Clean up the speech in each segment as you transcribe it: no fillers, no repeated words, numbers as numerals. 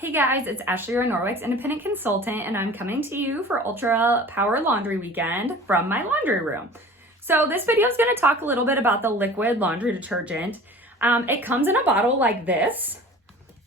Hey guys, it's Ashley, your Norwex independent consultant, and I'm coming to you for Ultra Power Laundry Weekend from my laundry room. So this video is going to talk a little bit about the liquid laundry detergent. It comes in a bottle like this.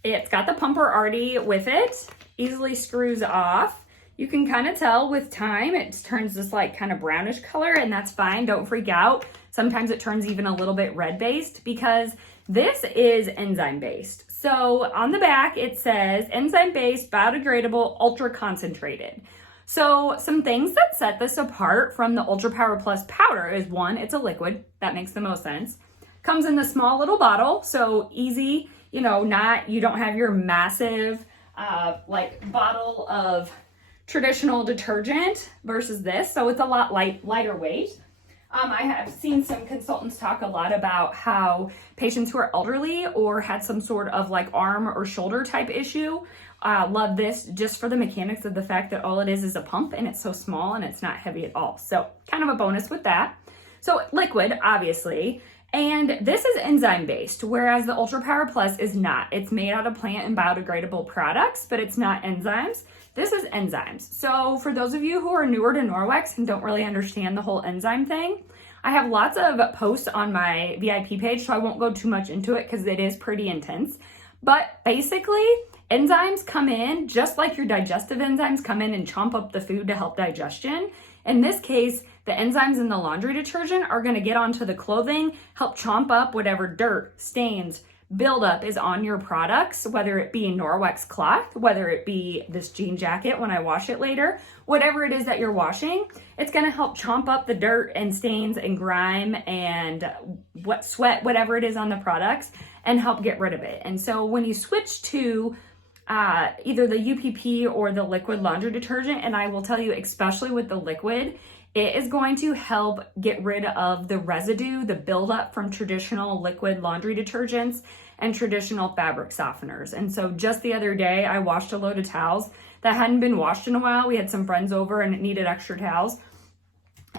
It's got the pumper already with it, easily screws off. You can kind of tell with time, it turns this like kind of brownish color, and that's fine. Don't freak out. Sometimes it turns even a little bit red based because this is enzyme based. So on the back, it says enzyme based, biodegradable, ultra concentrated. So some things that set this apart from the Ultra Power Plus powder is one, it's a liquid. That makes the most sense. Comes in the small little bottle, so easy, you don't have your massive bottle of traditional detergent versus this. So it's a lot lighter weight. I have seen some consultants talk a lot about how patients who are elderly or had some sort of like arm or shoulder type issue love this just for the mechanics of the fact that all it is a pump and it's so small and it's not heavy at all. So kind of a bonus with that. So liquid, obviously. And this is enzyme based, whereas the Ultra Power Plus is not. It's made out of plant and biodegradable products, but it's not enzymes. This is enzymes. So for those of you who are newer to Norwex and don't really understand the whole enzyme thing, I have lots of posts on my VIP page, so I won't go too much into it because it is pretty intense. But basically, enzymes come in just like your digestive enzymes come in and chomp up the food to help digestion. In this case, the enzymes in the laundry detergent are going to get onto the clothing, help chomp up whatever dirt, stains, buildup is on your products, whether it be Norwex cloth, whether it be this jean jacket when I wash it later, whatever it is that you're washing, it's going to help chomp up the dirt and stains and grime and sweat, whatever it is on the products, and help get rid of it. And so when you switch to either the UPP or the liquid laundry detergent, and I will tell you, especially with the liquid, it is going to help get rid of the residue, the buildup from traditional liquid laundry detergents and traditional fabric softeners. And so just the other day, I washed a load of towels that hadn't been washed in a while. We had some friends over and it needed extra towels.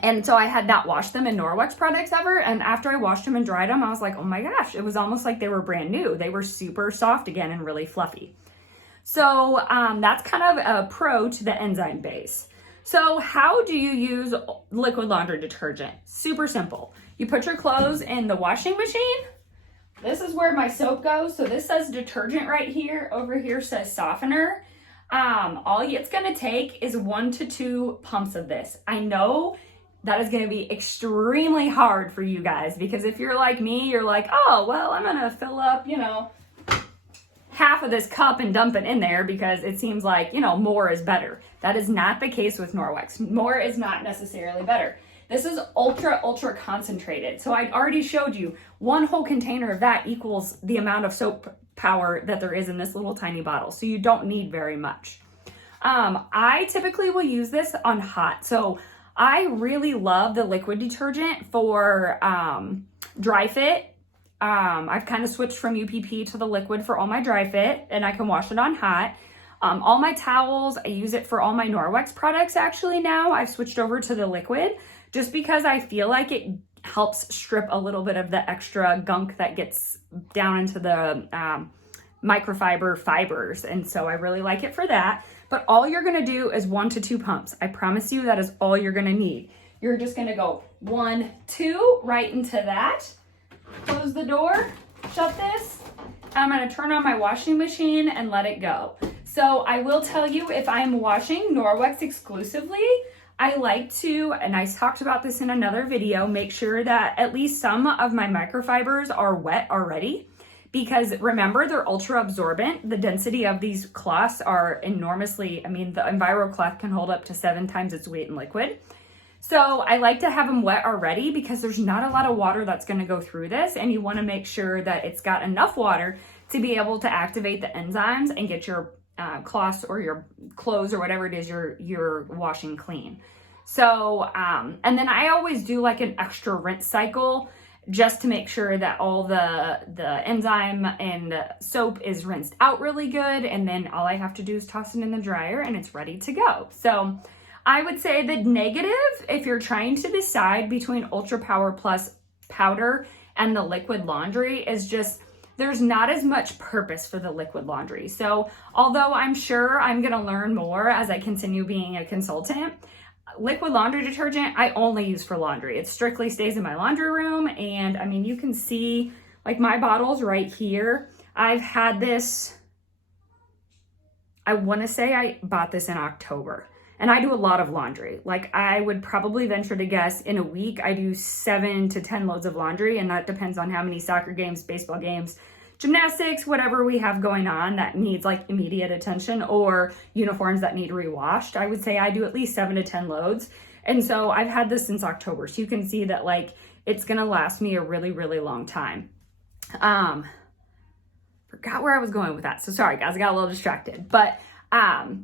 And so I had not washed them in Norwex products ever. And after I washed them and dried them, I was like, oh my gosh, it was almost like they were brand new. They were super soft again and really fluffy. So that's kind of a pro to the enzyme base. So how do you use liquid laundry detergent? Super simple. You put your clothes in the washing machine. This is where my soap goes. So this says detergent right here. Over here says softener. All it's going to take is 1 to 2 pumps of this. I know that is going to be extremely hard for you guys because if you're like me, you're like, oh, well, I'm going to fill up, half of this cup and dump it in there because it seems like, more is better. That is not the case with Norwex. More is not necessarily better. This is ultra concentrated. So I already showed you one whole container of that equals the amount of soap power that there is in this little tiny bottle. So you don't need very much. I typically will use this on hot. So I really love the liquid detergent for dry fit. I've kind of switched from UPP to the liquid for all my dry fit, and I can wash it on hot. All my towels, I use it for all my Norwex products actually now. I've switched over to the liquid just because I feel like it helps strip a little bit of the extra gunk that gets down into the microfiber fibers. And so I really like it for that. But all you're going to do is 1 to 2 pumps. I promise you that is all you're going to need. You're just going to go 1, 2 right into that. Close the door, shut this. I'm going to turn on my washing machine and let it go. So I will tell you, if I'm washing Norwex exclusively, I like to, and I talked about this in another video, make sure that at least some of my microfibers are wet already. Because remember, they're ultra absorbent. The density of these cloths are enormously, the Enviro cloth can hold up to 7 times its weight in liquid. So I like to have them wet already because there's not a lot of water that's going to go through this, and you want to make sure that it's got enough water to be able to activate the enzymes and get your cloths or your clothes or whatever it is you're washing clean. So and then I always do like an extra rinse cycle just to make sure that all the enzyme and the soap is rinsed out really good, and then all I have to do is toss it in the dryer and it's ready to go. So I would say the negative, if you're trying to decide between Ultra Power Plus powder and the liquid laundry, is just there's not as much purpose for the liquid laundry. So although I'm sure I'm gonna learn more as I continue being a consultant, liquid laundry detergent I only use for laundry. It strictly stays in my laundry room. And I mean, you can see like my bottles right here. I've had this, I wanna say I bought this in October. And I do a lot of laundry. Like I would probably venture to guess in a week, I do 7 to 10 loads of laundry. And that depends on how many soccer games, baseball games, gymnastics, whatever we have going on that needs like immediate attention, or uniforms that need rewashed. I would say I do at least 7 to 10 loads. And so I've had this since October. So you can see that like it's gonna last me a really, really long time. Forgot where I was going with that. So sorry guys, I got a little distracted. But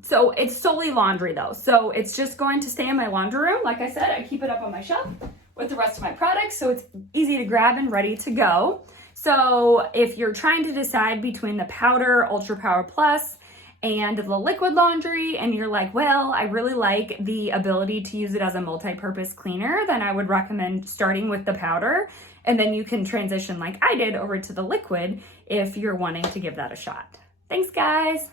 so it's solely laundry though. So it's just going to stay in my laundry room. Like I said, I keep it up on my shelf with the rest of my products. So it's easy to grab and ready to go. So if you're trying to decide between the powder, Ultra Power Plus, and the liquid laundry, and you're like, well, I really like the ability to use it as a multi-purpose cleaner, then I would recommend starting with the powder. And then you can transition like I did over to the liquid if you're wanting to give that a shot. Thanks guys.